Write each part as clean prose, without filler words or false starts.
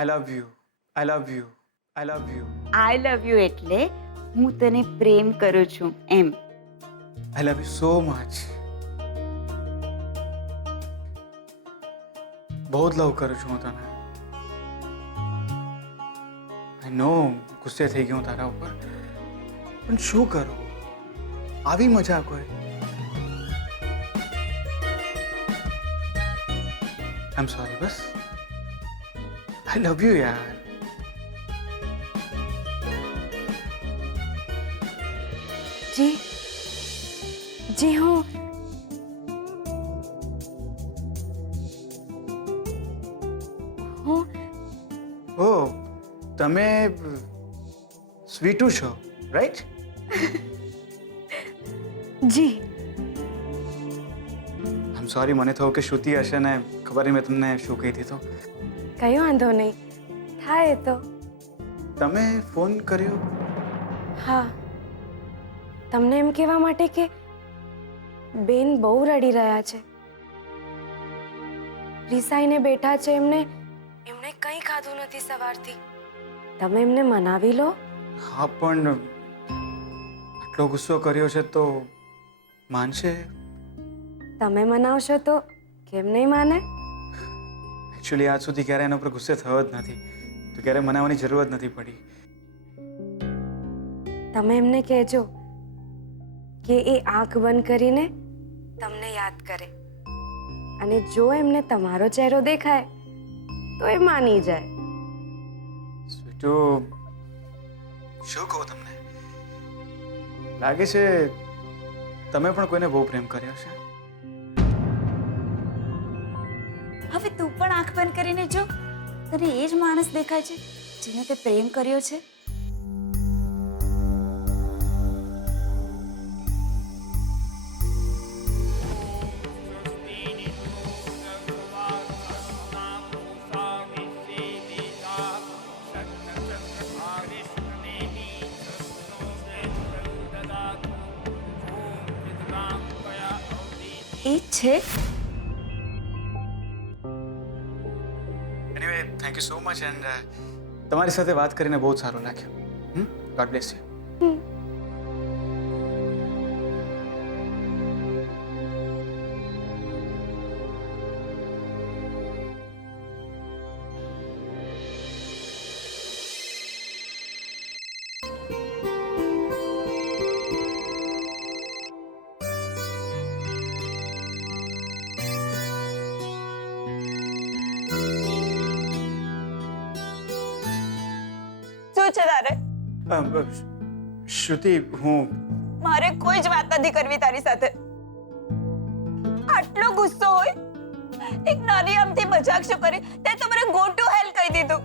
I love you, I love you, I love you, I love you એટલે હું તને પ્રેમ કરું છું એમ. આઈ લવ યુ સો મચ. બહુ જ લવ કરું છું હું તને. આઈ નો ગુસ્સે થઈ ગયો તારા ઉપર, પણ શું કરું, આવી મજાક હોય. આઈ am sorry bus. I love you યાર. જી જી હું ઓ તમે સ્વીટુ છો રાઈટ? જી આમ સોરી, મને થયું કે શ્રુતિ હશે ને, ખબર નહીં મેં તમને શું કહી દીધું. કયો વાંધો નહીં, થાય તો. તમે ફોન કર્યો? હા, તમને એમ કહેવા માટે કે બેન બહુ રડી રહ્યા છે. રિસાઈને બેઠા છે, એમણે કંઈ ખાધું નથી સવારથી. તમે એમને મનાવી લો. હા પણ આટલો ગુસ્સો કર્યો છે તો માનશે? તમે મનાવશો તો કેમ નહીં માને? એકચ્યુઅલી આજ સુધી ક્યારે એના પર ગુસ્સે થયો જ નથી, તો ક્યારે મનાવવાની જરૂર જ નથી પડી. તમે એમને કહેજો કે એ આંખ બંધ કરીને તમને યાદ કરે, અને જો એમને તમારો ચહેરો દેખાય તો એ માની જાય. સ્વીટુ, શું કહું તમને, લાગે છે તમે પણ કોઈને બહુ પ્રેમ કર્યો છે. હવે તું પણ આંખ બંધ કરીને જો, તને એ જ માણસ દેખાય છે જેને તે પ્રેમ કર્યો છે. એ છે. Anyway thank you so much, and તમારી સાથે વાત કરીને બહુ જ સારું લાગ્યું. God bless you. શું છે તારે? શ્રુતિ, હું મારે કોઈ જ વાત નથી કરવી તારી સાથે. આટલો ગુસ્સો હોય? એક નાની આમથી મજાક શું કરી, તે તો મને ગો ટુ હેલ કહી દીધું.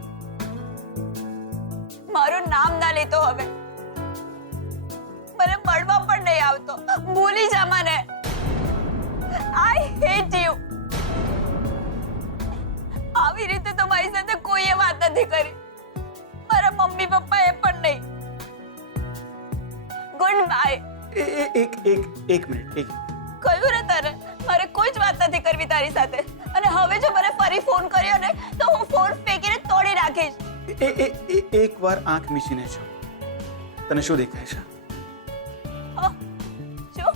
મારું નામ ના લેતો હવે. મને મળવા પણ નહીં આવતો. ભૂલી જા મને. I hate you. આવી રીતે તો મારી સાથે કોઈએ વાત નથી કરી. મારા મમ્મી પપ્પાએ પણ નહીં. Good bye. એક મિનિટ. કહ્યું ને તારે, મારે કોઈ જ વાત નથી કરવી તારી સાથે. અને હવે જો મને ફરી ફોન કર્યો ને તો હું ફોન ફેંકીને તોડી નાખીશ. એક વાર આંખ મીચીને જો, તને શું દેખાય છે? શું?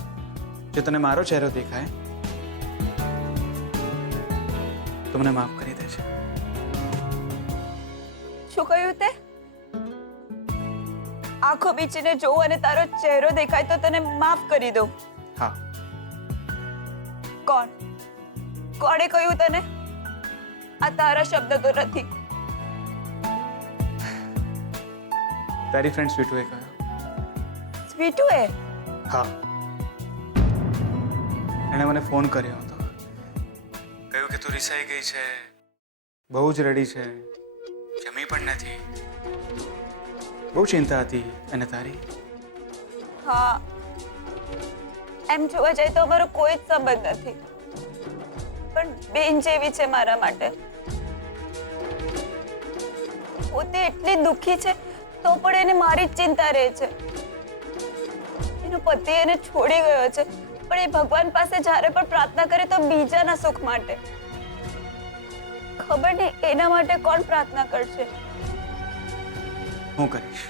જો તને મારો ચહેરો દેખાય તો મને માફ કરી દેજે. શું કહ્યું તે? આંખો બીચીને જોઉં અને તારો ચહેરો દેખાય તો તને માફ કરી દઉં? હા. કોણે કહ્યું તને? આ તારા શબ્દ તો નથી. તારી ફ્રેન્ડ સ્વીટુએ કહ્યું. સ્વીટુએ? હા, એણે મને ફોન કર્યો હતો. કહ્યું કે તું રિસાઈ ગઈ છે, બહુ જ રડી છે, જમી પણ નથી, બહુ ચિંતા હતી અને તારી. હા, એમ જોવા જાય તો અમારો કોઈ જ સંબંધ નથી, પણ બેન જેવી છે મારા માટે. પોતે એટલી દુઃખી છે તો પણ એને મારી જ ચિંતા રહે છે. એનો પતિ એને છોડી ગયો છે, પણ એ ભગવાન પાસે જ્યારે પણ પ્રાર્થના કરે તો બીજાના સુખ માટે. ખબર નહીં એના માટે કોણ પ્રાર્થના કરશે. હું કરીશ.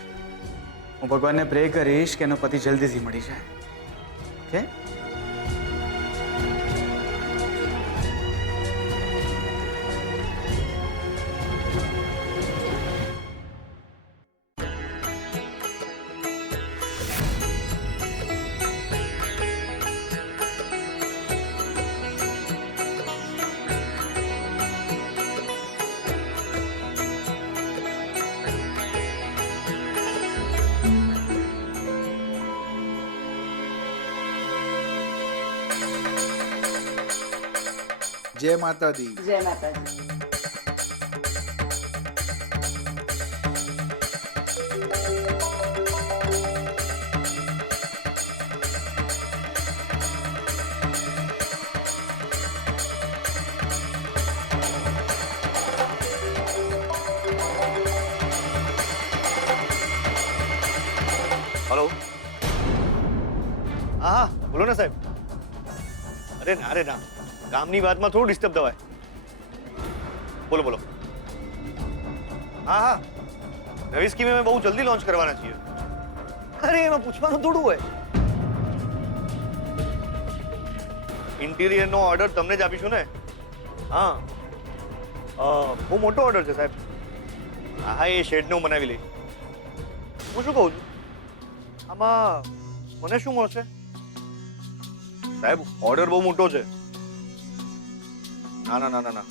હું ભગવાનને પ્રે કરીશ કે એનો પતિ જલ્દીથી મળી જાય. ઓકે? જય માતા દી. જય માતાજી. हेलो हाँ बोलो ना साहब. अरे ना કામની વાતમાં થોડું ડિસ્ટર્બ થવાય. બોલો બોલો. હા નવી સ્કીમ અમે બહુ જલ્દી લોન્ચ કરવાના છીએ. અરે એમાં પૂછવાનું થોડું હોય. ઇન્ટિરિયરનો ઓર્ડર તમને જ આપીશું ને. હા બહુ મોટો ઓર્ડર છે સાહેબ. હા એ શેડને હું બનાવી લઈશ. હું શું કહું છું આમાં મને શું મળશે સાહેબ? ઓર્ડર બહુ મોટો છે. ના ના ના ના ના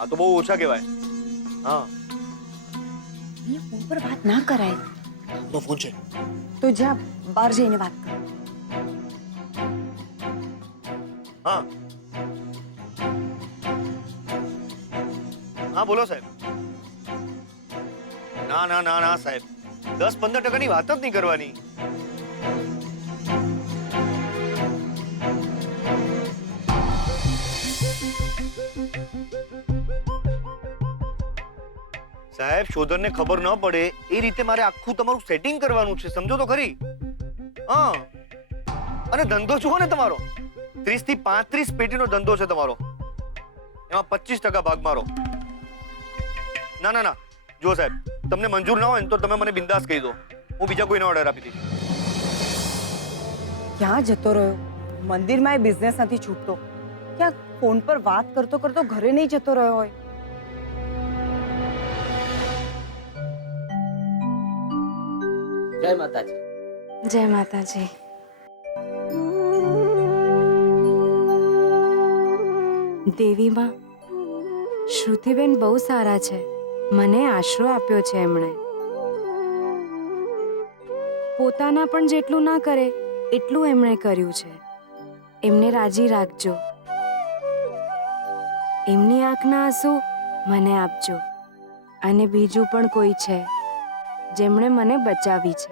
આ તો બહુ ઓછા કહેવાય. હા અહીંયા ફોન પર વાત ના કરાય. નો ફોન છે તો જા બહાર જઈને વાત કર. હા હા બોલો સાહેબ. ના ના ના ના સાહેબ 10-15% વાત જ નહીં કરવાની. સાહેબ શોધરને ખબર ન પડે એ રીતે મારે આખું તમારું સેટિંગ કરવાનું છે. સમજો તો ખરી. હા અને ધંધો જુઓ ને તમારો 30 થી 35 પેટીનો ધંધો છે તમારો. એમાં 25% ભાગ મારો. ના ના ના જો સાહેબ તમને મંજૂર ના હોય ને તો તમે મને બિંદાસ કહી દો. હું બીજા કોઈને ઓર્ડર આપી દઈશ. ક્યાં જતો રહ્યો? મંદિરમાં એ બિઝનેસ નથી છૂટતો. ક્યાં ફોન પર વાત કરતો કરતો ઘરે નહીં જતો રહ્યો હોય? જય માતાજી. જય માતાજી. દેવીમાં શ્રુતિબેન બહુ સારા છે. મને આશરો આપ્યો છે એમણે. પોતાના પણ જેટલું ના કરે એટલું એમણે કર્યું છે. એમને રાજી રાખજો. એમની આંખના આંસુ મને આપજો. અને બીજું પણ કોઈ છે જેમણે મને બચાવી છે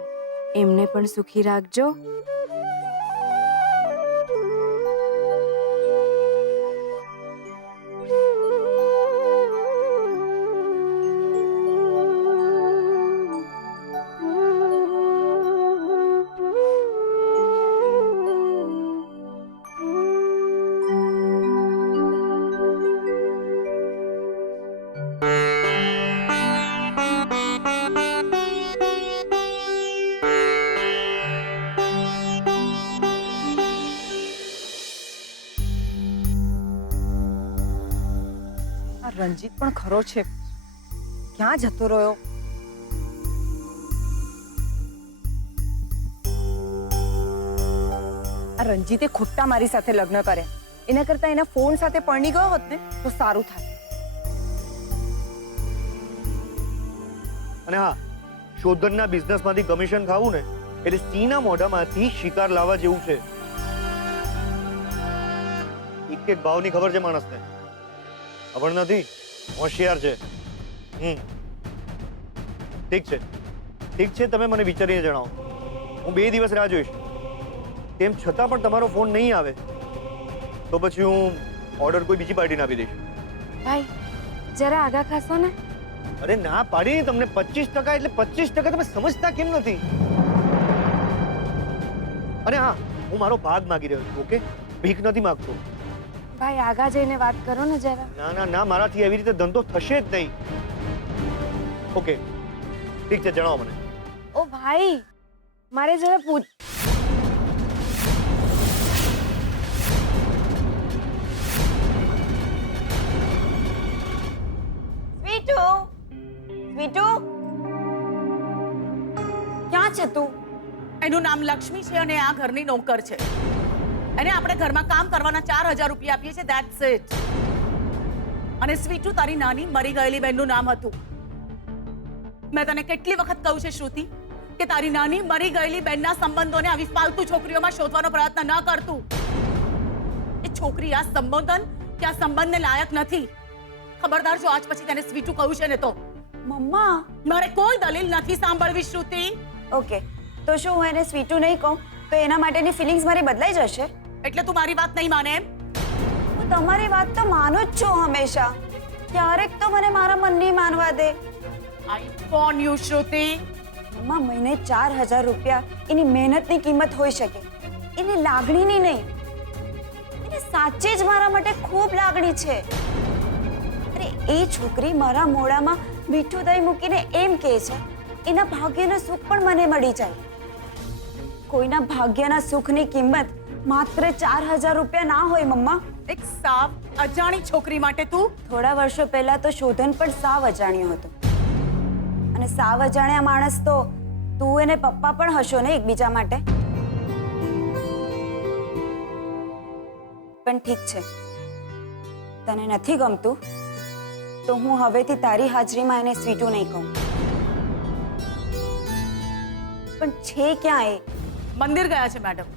એમને પણ સુખી રાખજો. રંજીત પણ ખરો છે. ક્યાં જતો રહ્યો? આ રંજીતે ખોટા મારી સાથે લગ્ન કર્યા. એના કરતા એના ફોન સાથે પરણી ગયો હોત ને તો સારું થાય. અને હા શોધનના બિઝનેસમાંથી કમિશન ખાવું ને એટલે સિંહના મોઢામાંથી શિકાર લાવવા જેવું છે. એક એક ભાવની ખબર છે માણસને. ખબર નથી હોશિયાર છે. ઠીક છે તમે મને વિચારીને જણાવો. હું 2 દિવસ રાહ જોઈશ. તેમ છતાં પણ તમારો ફોન નહીં આવે તો પછી હું ઓર્ડર કોઈ બીજી પાર્ટીને આપી દઈશ. ભાઈ જરા આગા ખાશો ને. અરે ના પાડી તમને 25% એટલે 25% તમે સમજતા કેમ નથી? અને હા હું મારો ભાગ માંગી રહ્યો છું. ઓકે ભીખ નથી માંગતો. ભાઈ આગા જઈને વાત કરો ને જરા. ના ના ના, મારાથી એવી રીતે ધંધો થશે જ નહીં. ઓકે ઠીક છે, જણાવો મને. ઓ ભાઈ મારે જરા સ્વીટુ, સ્વીટુ, ક્યાં છે તું? એનું નામ લક્ષ્મી છે અને આ ઘરની નોકર છે. અને આપણે ઘરમાં કામ કરવાના 4000 રૂપિયા આપીએ છીએ, ધેટ્સ ઇટ. અને સ્વીટુ તારી નાની મરી ગયેલી બહેનનું નામ હતું. મેં તને કેટલી વખત કહ્યું છે શ્રુતિ કે તારી નાની મરી ગયેલી બહેનના સંબંધોને આવી ફાલતુ છોકરીઓમાં શોધવાનો પ્રયત્ન ન કરતું. એ છોકરી આ સંબોધન કે આ સંબંધને લાયક નથી. ખબરદાર જો આજ પછી તેને સ્વીટુ કહ્યું છે ને તો. મમ્મા, મારે કોઈ દલીલ નથી સાંભળવી શ્રુતિ. ઓકે, તો શું હું એને સ્વીટુ નહીં કહું તો એના માટેની ફિલિંગ્સ મારી બદલાઈ જશે? એટલે તું મારી વાત નહીં માને એમ? હું તમારી વાત તો માનું જ છું હંમેશા. ક્યારેક તો મને મારા મનની માનવા દે. આઈ વોર્ન યુ શ્રુતિ. મમ્મા, મહિને 4000 રૂપિયા એની મહેનતની કિંમત હોઈ શકે, એની લાગણીની નહીં. એને સાચે જ મારા માટે ખૂબ લાગણી છે. અરે એ છોકરી મારા મોઢામાં મીઠું દહીં મૂકીને એમ કહે છે એના ભાગ્યનું સુખ પણ મને મળી જાય. કોઈના ભાગ્યના સુખની કિંમત માત્ર 4000 રૂપિયા ના હોય મમ્મા. એક સાવ અજાણી છોકરી માટે તું થોડા વર્ષો પહેલા તો શોધન પણ સાવ અજાણ્યો હતો. અને સાવ અજાણ્યા માણસ તો તું અને પપ્પા પણ હશો ને એકબીજા માટે. પણ ઠીક છે, તને નથી ગમતું તો હું હવેથી તારી હાજરીમાં એને સ્વીટુ નહીં કહું. પણ છે ક્યાં એ? મંદિર ગયા છે મેડમ.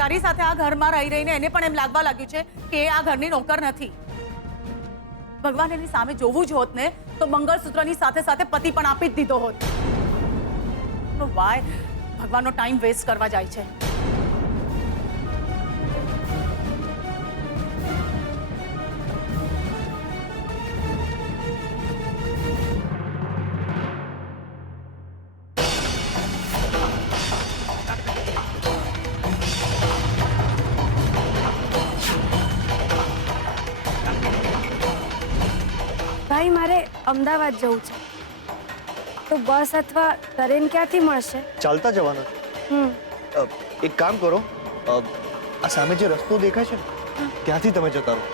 તારી સાથે આ ઘરમાં રહી રહીને એને પણ એમ લાગવા લાગ્યું છે કે એ આ ઘરની નોકર નથી. ભગવાન એની સામે જોવું જ હોત ને તો મંગળસૂત્રની સાથે સાથે પતિ પણ આપી જ દીધો હોત. વાય ભગવાનનો ટાઈમ વેસ્ટ કરવા જાય છે. ભાઈ મારે અમદાવાદ જવું છે તો બસ અથવા ટ્રેન ક્યાંથી મળશે? ચાલતા જવાના. એક કામ કરો, આ સામે જે રસ્તો દેખાય છે ને ત્યાંથી તમે જતા રહો.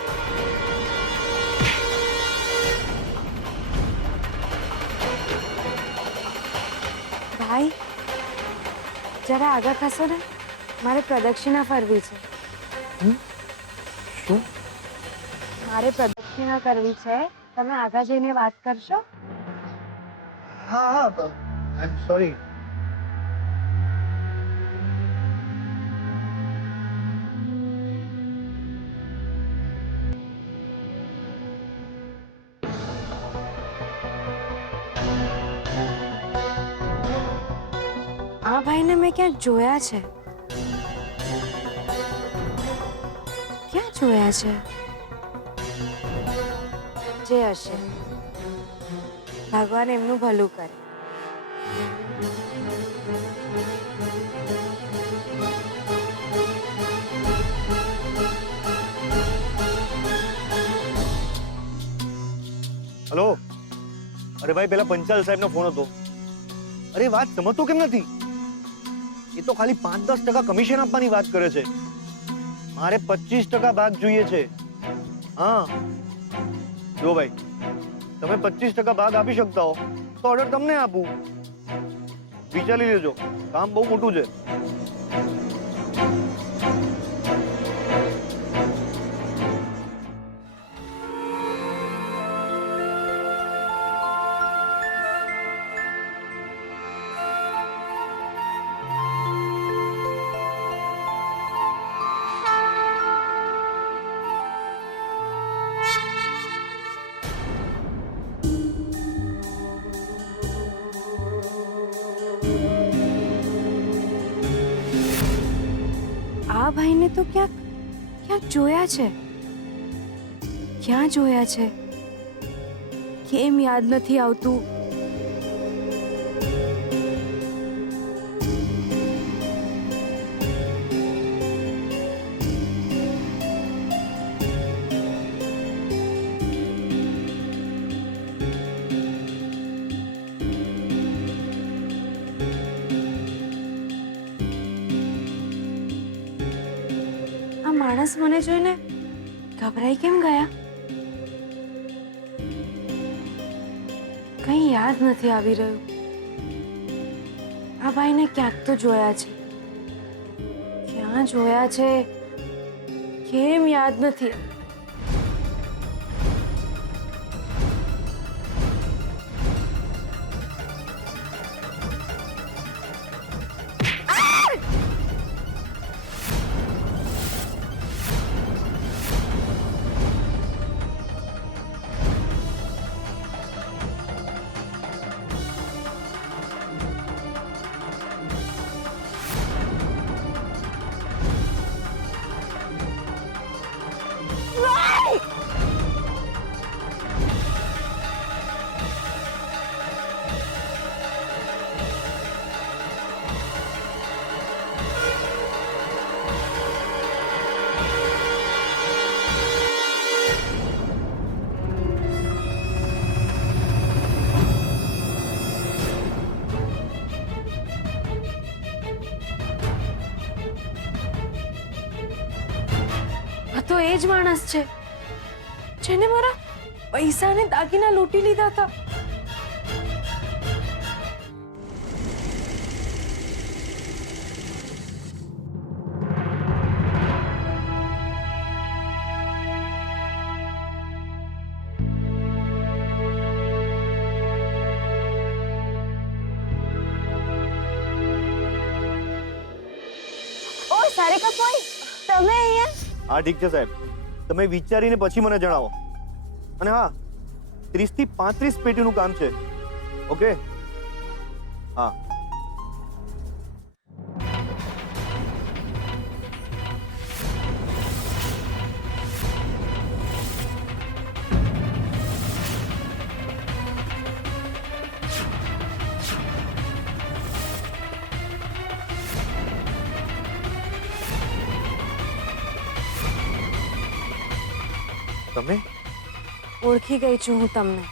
ભાઈ જરા આગળ ખસો ને, મારે પ્રદક્ષિણા ફરવી છે. શું? મારે પ્રદક્ષિણા કરવી છે. તમે આગળ જઈને વાત કરશો? હા હા, આઈ એમ સોરી. આ ભાઈને મેં ક્યાંક જોયા છે. ક્યાં જોયા છે? જે હશે ભગવાન એમનું ભલું કરે. હલો, અરે ભાઈ પેલા પંચાલ સાહેબનો ફોન હતો. અરે વાત સમજતો કેમ નથી? એ તો ખાલી 5-10% કમિશન આપવાની વાત કરે છે. મારે 25% ભાગ જોઈએ છે. હા જો ભાઈ, તમે 25% ભાગ આપી શકતા હો તો ઓર્ડર તમને આપું. વિચારી લેજો, કામ બહુ મોટું છે. આ ભાઈને તો ક્યાંક જોયા છે. ક્યાં જોયા છે? કેમ યાદ નથી આવતું? માણસ મને જોઈને ગભરાઈ કેમ ગયા? કંઈ યાદ નથી આવી રહ્યું. આ ભાઈને ક્યાંક તો જોયા છે. ક્યાં જોયા છે? કેમ યાદ નથી? તો એ જ માણસ છે જેને મારા પૈસા ને દાગીના લૂંટી લીધા હતા. ઓ સારિકા ભાઈ, તમે અહીંયા? હા ઠીક છે સાહેબ, તમે વિચારીને પછી મને જણાવો. અને હા, 30 થી 35 પેટીનું કામ છે. ઓકે, હા. તમે ઓળખી ગઈ છું હું તમને.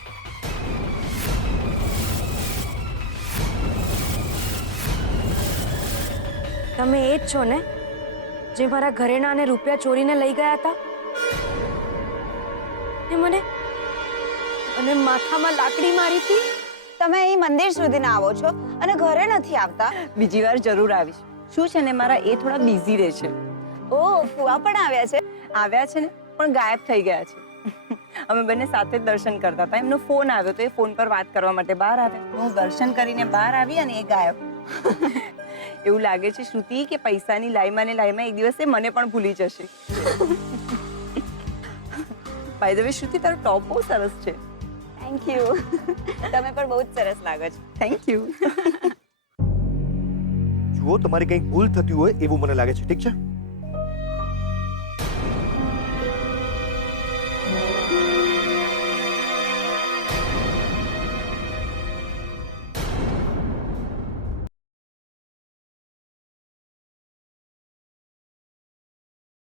તમે એ જ છો ને જે મારા ઘરેણા અને રૂપિયા ચોરીને લઈ ગયા હતા? ને મને માથામાં લાકડી મારી હતી. તમે અહીં મંદિર સુધી ના આવો છો અને ઘરે નથી આવતા. બીજી વાર જરૂર આવીશ. શું છે ને, મારા એ થોડા બિઝી રહે છે. ઓ ફુવા પણ આવ્યા છે? આવ્યા છે ને, પણ ગાયબ થઈ ગયા છે. અમે બંને સાથે જ દર્શન કરતા હતા. એમનો ફોન આવ્યો તો એ ફોન પર વાત કરવા માટે બહાર આવ્યા. હું દર્શન કરીને બહાર આવી અને એ ગાયબ. એવું લાગે છે શ્રુતિ કે પૈસાની લાઈમાં ને લાઈમાં એક દિવસે મને પણ ભૂલી જશે. બાય ધ વે શ્રુતિ, તારો ટોપ બહુ સરસ છે. Thank you. તમે પણ બહુ જ સરસ લાગો છો. Thank you. જુઓ, તમારી કંઈક ભૂલ થતી હોય એવું મને લાગે છે. ઠીક છે,